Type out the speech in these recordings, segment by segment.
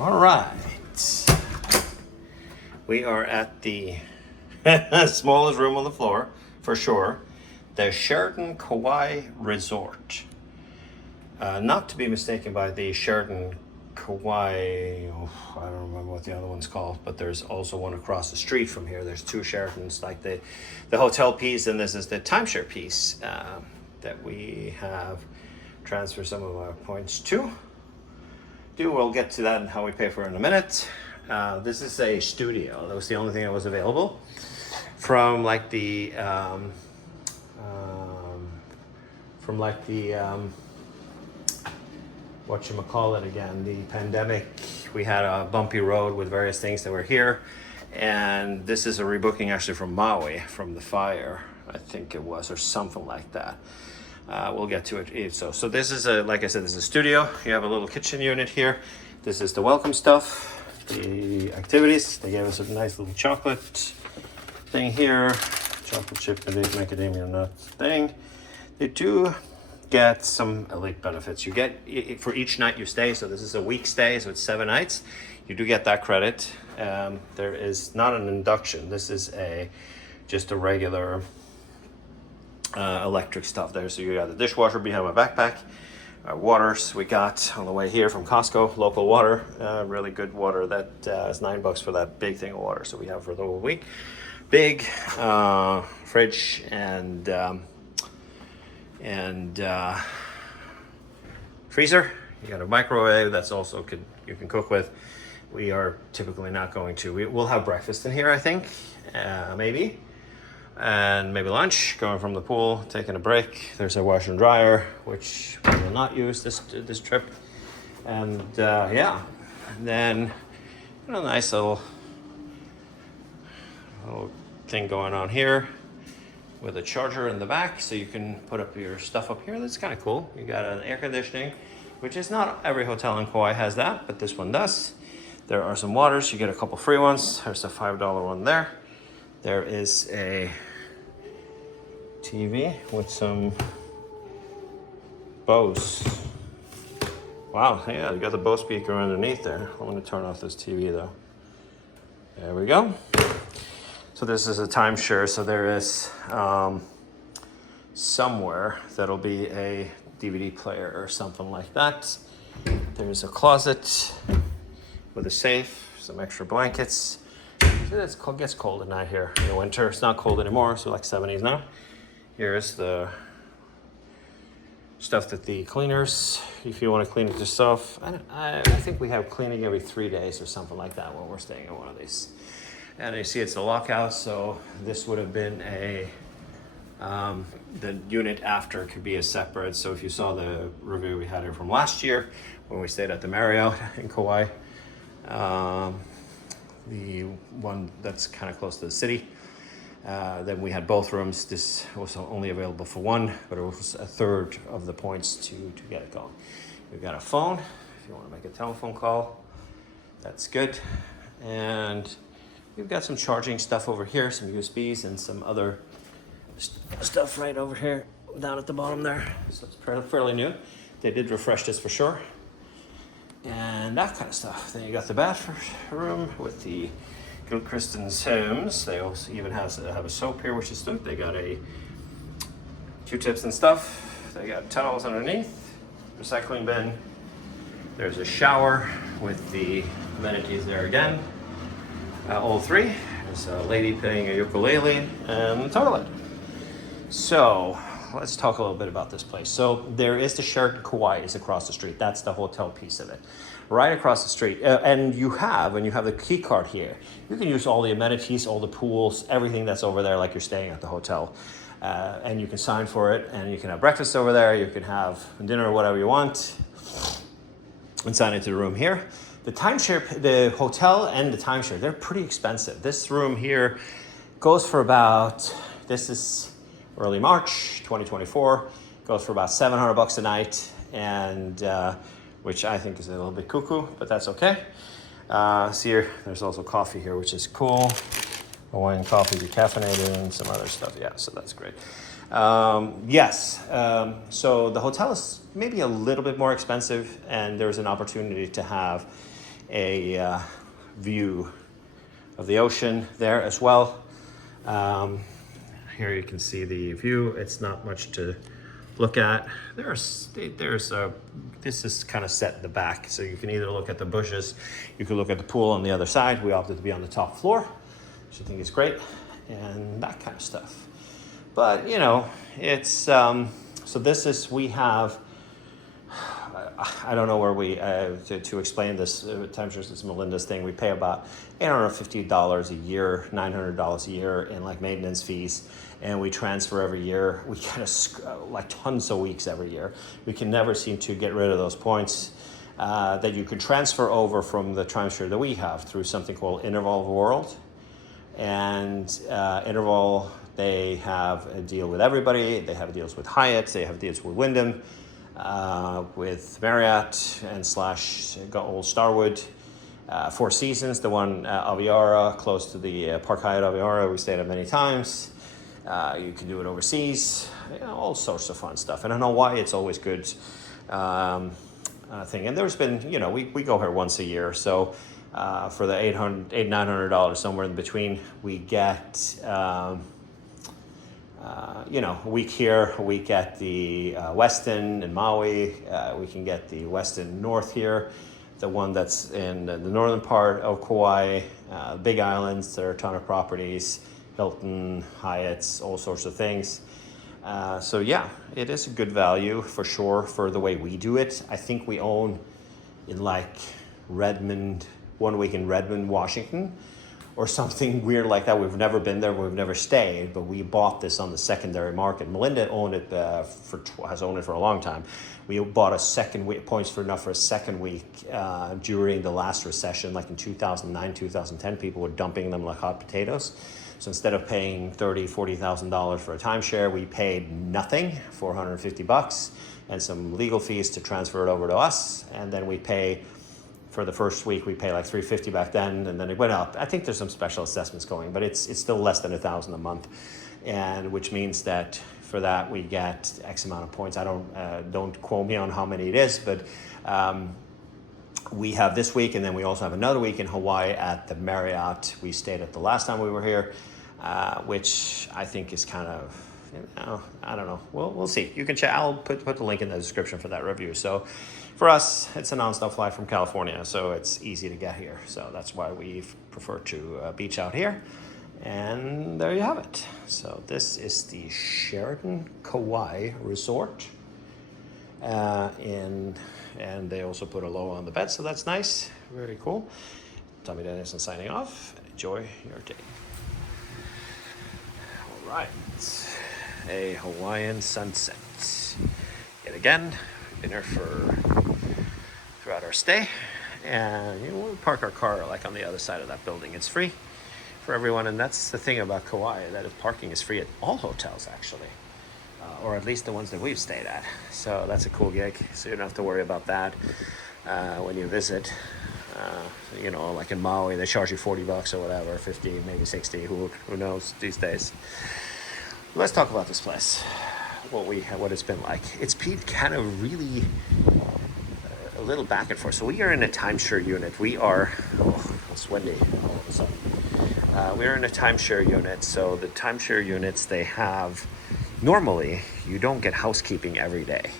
All right. We are at the smallest room on the floor, for sure. The Sheraton Kauai Resort. Not to be mistaken by the Sheraton Kauai, I don't remember what the other one's called, but there's also one across the street from here. There's two Sheratons, like the hotel piece, and this is the timeshare piece that we have transferred some of our points to. We'll get to that and how we pay for it in a minute. This is a studio. That was the only thing that was available from like the whatchamacallit again, the pandemic. We had a bumpy road with various things that were here, and this is a rebooking actually from Maui, from the fire, I think it was, or something like that. We'll get to it. So this is like I said, this is a studio. You have a little kitchen unit here. This is the welcome stuff, the activities. They gave us a nice little chocolate thing here, chocolate chip macadamia nut thing. They do get some elite benefits. You get for each night you stay. So this is a week stay, so it's 7 nights. You do get that credit. There is not an induction. This is just a regular electric stuff there. So you got the dishwasher behind my backpack. Waters we got on the way here from Costco, local water, really good water. That is $9 for that big thing of water. So we have for the whole week. Big fridge and freezer. You got a microwave that's also you can cook with. We are typically not going to. We'll have breakfast in here, I think, maybe. And maybe lunch, going from the pool, taking a break. There's a washer and dryer, which we will not use this trip. And yeah, and then a nice little thing going on here with a charger in the back, so you can put up your stuff up here. That's kind of cool. You got an air conditioning, which is not every hotel in Kauai has that, but this one does. There are some waters. You get a couple free ones. There's a $5 one there. There is a TV with some Bose. Wow, yeah, you got the Bose speaker underneath there. I'm gonna turn off this TV though. There we go. So this is a timeshare, so there is somewhere that'll be a DVD player or something like that. There's a closet with a safe, some extra blankets. It gets cold at night here in the winter. It's not cold anymore, so like 70s now. Here's the stuff that the cleaners, if you want to clean it yourself. I think we have cleaning every 3 days or something like that when we're staying in one of these. And you see it's a lockout, so this would have been the unit after could be a separate. So if you saw the review we had here from last year when we stayed at the Marriott in Kauai, the one that's kind of close to the city. Then we had both rooms. This was only available for one, but it was a third of the points to get it going. We've got a phone, if you want to make a telephone call, that's good. And we've got some charging stuff over here, some USBs and some other stuff right over here, down at the bottom there. So it's fairly new. They did refresh this for sure. And that kind of stuff. Then you got the bathroom with the Gilchristen's Homes. They also even have a soap here, which is good. They got a Q-tips and stuff. They got towels underneath, recycling bin. There's a shower with the amenities there again. All three. There's a lady playing a ukulele and the toilet. So let's talk a little bit about this place. So there is the Sheraton Kauai is across the street. That's the hotel piece of it. Right across the street. And you have the key card here, you can use all the amenities, all the pools, everything that's over there like you're staying at the hotel. And you can sign for it, and you can have breakfast over there. You can have dinner or whatever you want and sign into the room here. The timeshare, the hotel and the timeshare, they're pretty expensive. This room here goes for about, this is early March 2024, goes for about $700 a night, and which I think is a little bit cuckoo, but that's okay. See here, there's also coffee here, which is cool. Hawaiian coffee, decaffeinated, and some other stuff. Yeah, so that's great. Yes, so the hotel is maybe a little bit more expensive, and there's an opportunity to have a view of the ocean there as well. Here you can see the view. It's not much to look at. This is kind of set in the back, so you can either look at the bushes, you can look at the pool on the other side. We opted to be on the top floor, which I think is great, and that kind of stuff. But you know, it's so this is, we have, I don't know where we to explain this timeshares. It's Melinda's thing. We pay about $850 a year, $900 a year in like maintenance fees, and we transfer every year. We get like tons of weeks every year. We can never seem to get rid of those points that you could transfer over from the timeshare that we have through something called Interval World. And Interval, they have a deal with everybody. They have deals with Hyatt. They have deals with Wyndham, with Marriott and / Old Starwood. Four Seasons, the one Aviara, close to the Park Hyatt Aviara, we stayed at many times. You can do it overseas, all sorts of fun stuff. And I don't know why it's always good thing. And there's been, we go here once a year, so for the $900, somewhere in between, we get a week here, a week at the Westin in Maui. We can get the Westin North here, the one that's in the northern part of Kauai, Big Islands. There are a ton of properties, Hilton, Hyatts, all sorts of things. So yeah, it is a good value for sure for the way we do it. I think we own in like Redmond, 1 week in Redmond, Washington, or something weird like that. We've never been there, we've never stayed, but we bought this on the secondary market. Melinda owned it has owned it for a long time. We bought a second week, points for enough for a second week during the last recession, like in 2009, 2010. People were dumping them like hot potatoes. So instead of paying $30,000, $40,000 for a timeshare, we paid nothing, $450, and some legal fees to transfer it over to us. And then we pay, for the first week, we pay like $350 back then, and then it went up. I think there's some special assessments going, but it's still less than $1,000 a month, and which means that for that we get X amount of points. I don't quote me on how many it is, but we have this week, and then we also have another week in Hawaii at the Marriott we stayed at the last time we were here, which I think is kind of, I don't know. We'll see. You can check. I'll put the link in the description for that review. So for us, it's a non-stop flight from California, so it's easy to get here. So that's why we prefer to beach out here. And there you have it. So this is the Sheraton Kauai Resort. And they also put a low on the bed, so that's nice. Very cool. Tommy Danielsen signing off. Enjoy your day. All right. A Hawaiian sunset. Yet again, been here throughout our stay. And we'll park our car like on the other side of that building. It's free for everyone, and that's the thing about Kauai, that parking is free at all hotels actually. Or at least the ones that we've stayed at. So that's a cool gig. So you don't have to worry about that when you visit. Like in Maui, they charge you $40 or whatever, 50, maybe 60. Who knows these days? Let's talk about this place. What it's been like. It's been kind of really a little back and forth. So we are in a timeshare unit. It's windy all of a sudden. We're in a timeshare unit. So the timeshare units, they have. Normally, you don't get housekeeping every day.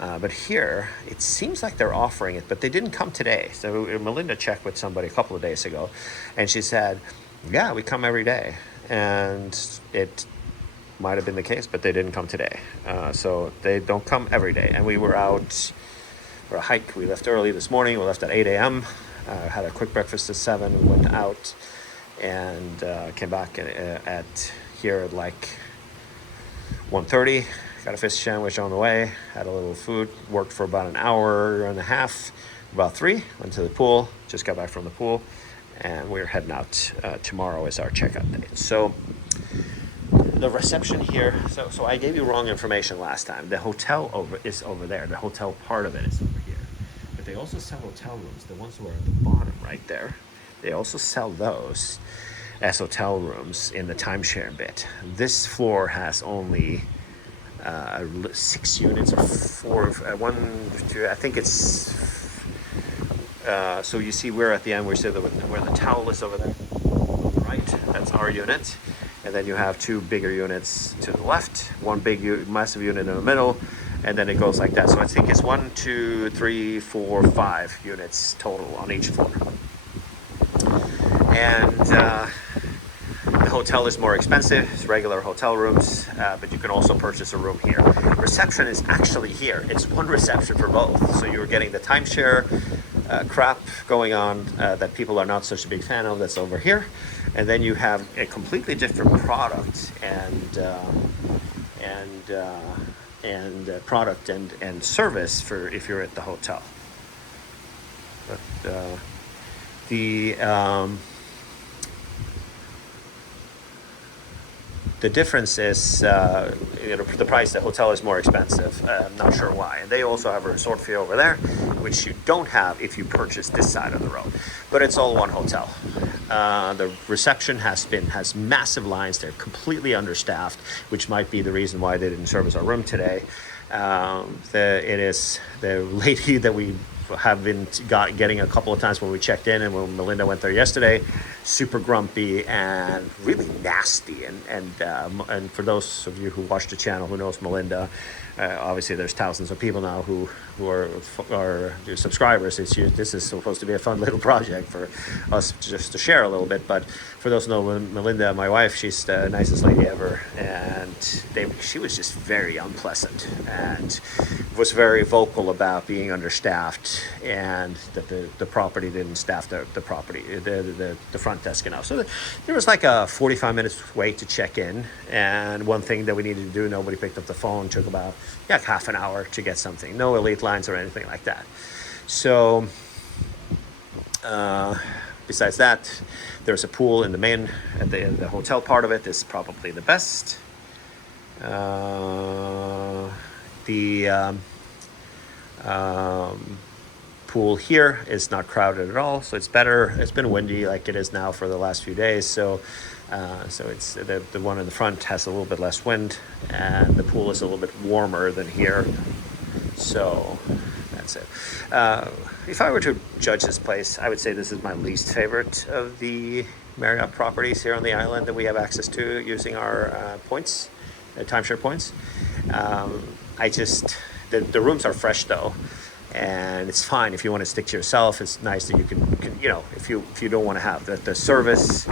But here, it seems like they're offering it, but they didn't come today. So Melinda checked with somebody a couple of days ago, and she said, yeah, we come every day. And it might have been the case, but they didn't come today. So they don't come every day. And we were out for a hike. We left early this morning. We left at 8 a.m., had a quick breakfast at 7, went out, and came back at here at like 1:30, got a fish sandwich on the way, had a little food, worked for about an hour and a half, about 3, went to the pool, just got back from the pool, and we're heading out. Tomorrow is our checkout day. So the reception here, so I gave you wrong information last time. The hotel is over there. The hotel part of it is over here. But they also sell hotel rooms, the ones who are at the bottom right there. They also sell those as hotel rooms in the timeshare bit. This floor has only 6 units or 4, 1, 2, I think it's So you see we're at the end, where the towel is over there, right? That's our unit. And then you have two bigger units to the left, one big massive unit in the middle, and then it goes like that. So I think it's 1, 2, 3, 4, 5 units total on each floor. And the hotel is more expensive. It's regular hotel rooms, but you can also purchase a room here. Reception is actually here. It's one reception for both. So you're getting the timeshare crap going on that people are not such a big fan of, that's over here. And then you have a completely different product and service for if you're at the hotel. But the difference is, the price. The hotel is more expensive. I'm not sure why. And they also have a resort fee over there, which you don't have if you purchase this side of the road. But it's all one hotel. The reception has massive lines. They're completely understaffed, which might be the reason why they didn't service our room today. It is the lady that we have been getting a couple of times when we checked in, and when Melinda went there yesterday, super grumpy and really nasty. And for those of you who watch the channel who knows Melinda, obviously there's thousands of people now who are your subscribers. This is supposed to be a fun little project for us just to share a little bit. But for those who know Melinda, my wife, she's the nicest lady ever, and she was just very unpleasant and was very vocal about being understaffed and that the property didn't staff the property, the front desk enough. So there was like a 45 minutes wait to check in, and one thing that we needed to do, nobody picked up the phone, took about half an hour to get something. No elite lines or anything like that. So besides that, there's a pool in the main, at the hotel part of it is probably the best. The pool here is not crowded at all, so it's better. It's been windy like it is now for the last few days, so it's the one in the front has a little bit less wind, and the pool is a little bit warmer than here. So that's it. If I were to judge this place, I would say this is my least favorite of the Marriott properties here on the island that we have access to using our points, timeshare points. The rooms are fresh though, and it's fine if you want to stick to yourself. It's nice that you can if you don't want to have the service.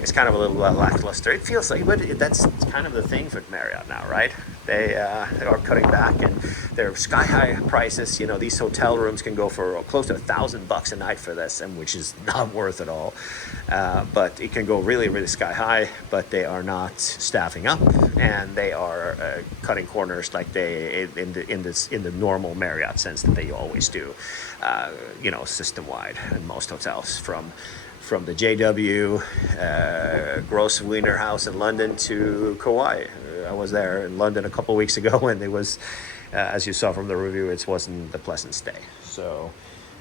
It's kind of a little lackluster. It feels like, but that's kind of the thing for Marriott now, right? They are cutting back, and they're sky high prices. These hotel rooms can go for close to $1,000 a night for this, and which is not worth it all. But it can go really, really sky high. But they are not staffing up, and they are cutting corners like they in the normal Marriott sense that they always do. System wide in most hotels, from the JW Gross Wiener House in London to Kauai. I was there in London a couple of weeks ago, and it was, as you saw from the review, it wasn't a pleasant stay. So,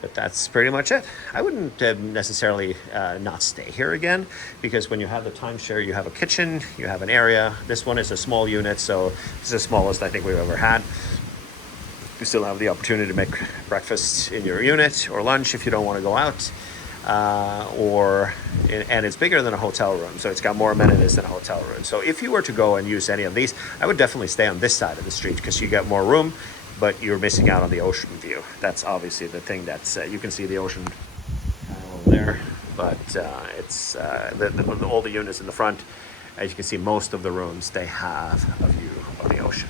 but that's pretty much it. I wouldn't necessarily not stay here again, because when you have the timeshare, you have a kitchen, you have an area. This one is a small unit, so it's the smallest I think we've ever had. You still have the opportunity to make breakfast in your unit or lunch if you don't want to go out. And it's bigger than a hotel room, so it's got more amenities than a hotel room. So if you were to go and use any of these, I would definitely stay on this side of the street, because you get more room, but you're missing out on the ocean view. That's obviously the thing that's you can see the ocean over there, but it's all the units in the front. As you can see, most of the rooms, they have a view of the ocean.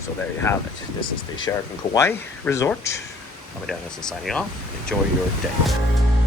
So there you have it. This is the Sheraton Kauai Resort. I'm Danielsen signing off. Enjoy your day.